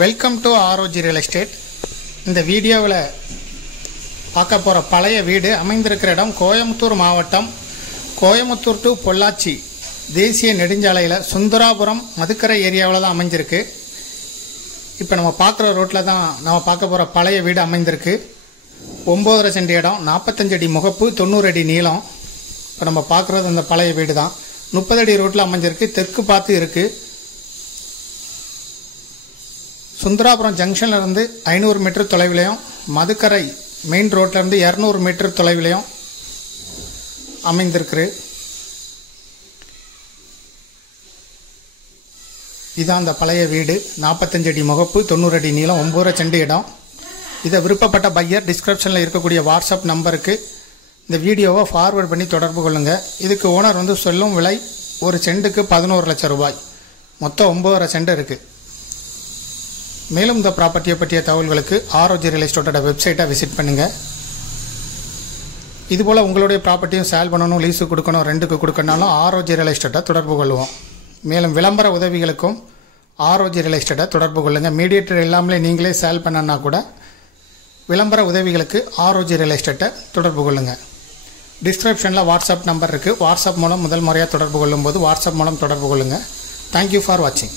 Welcome to ROG real estate. இந்த வீடியோவில் பார்க்க போகிற பழைய வீடு அமைந்திருக்கிற இடம் கோயம்புத்தூர் மாவட்டம், கோயம்புத்தூர் டு பொள்ளாச்சி தேசிய நெடுஞ்சாலையில் சுந்தராபுரம் மதுக்கரை ஏரியாவில் தான் அமைஞ்சிருக்கு. இப்போ நம்ம பார்க்குற ரோட்டில் தான் நம்ம பார்க்க போகிற பழைய வீடு அமைந்திருக்கு. 9.5 சென்ட் இடம், 45 அடி முகப்பு, 90 அடி நீளம். இப்போ நம்ம பார்க்குறது அந்த பழைய வீடு தான். 30 அடி ரோட்டில் அமைஞ்சிருக்கு, தெற்கு பார்த்து இருக்குது. சுந்தராபுரம் ஜங்ஷன்ல இருந்து 500 மீட்டர் தொலைவிலையும், மதுக்கரை மெயின் ரோட்ல இருந்து 200 மீட்டர் தொலைவிலையும் அமைந்திருக்கு. இதான் அந்த பழைய வீடு. 45 அடி முகப்பு, 90 அடி நீளம், 9.5 சென்ட் இடம். இதை விருப்பப்பட்ட பையர் டிஸ்கிரிப்ஷனில் இருக்கக்கூடிய வாட்ஸ்அப் நம்பருக்கு இந்த வீடியோவை ஃபார்வர்ட் பண்ணி தொடர்பு கொள்ளுங்க. இதுக்கு ஓனர் சொல்லும் விலை ஒரு சென்ட்டுக்கு 11 லட்சம் ரூபாய். மொத்தம் 9.5 சென்ட் இருக்குது. மேலும் இந்த ப்ராப்பர்ட்டியை பற்றிய தகவல்களுக்கு ஆர்ஓஜி ரியல் எஸ்டேட்டோட வெப்சைட்டை விசிட் பண்ணுங்கள். இதுபோல் உங்களுடைய ப்ராப்பர்ட்டியும் சேல் பண்ணணும், லீஸு கொடுக்கணும், ரெண்டுக்கு கொடுக்கணும்னாலும் ஆர்ஓஜி ரியல் எஸ்டேட்டை தொடர்பு கொள்வோம். மேலும் விளம்பர உதவிகளுக்கும் ஆர்ஓஜி ரியல் எஸ்டேட்டை தொடர்பு கொள்ளுங்கள். மீடியேட்டர் இல்லாமலே நீங்களே சேல் பண்ணனா கூட விளம்பர உதவிகளுக்கு ஆர்ஓஜி ரியல் எஸ்டேட்டை தொடர்பு கொள்ளுங்கள். டிஸ்கிரிப்ஷனில் வாட்ஸ்அப் நம்பர் இருக்குது. வாட்ஸ்அப் மூலம் முதல் முறையாக தொடர்பு கொள்ளும்போது வாட்ஸ்அப் மூலம் தொடர்பு கொள்ளுங்கள். தேங்க்யூ ஃபார் வாட்சிங்.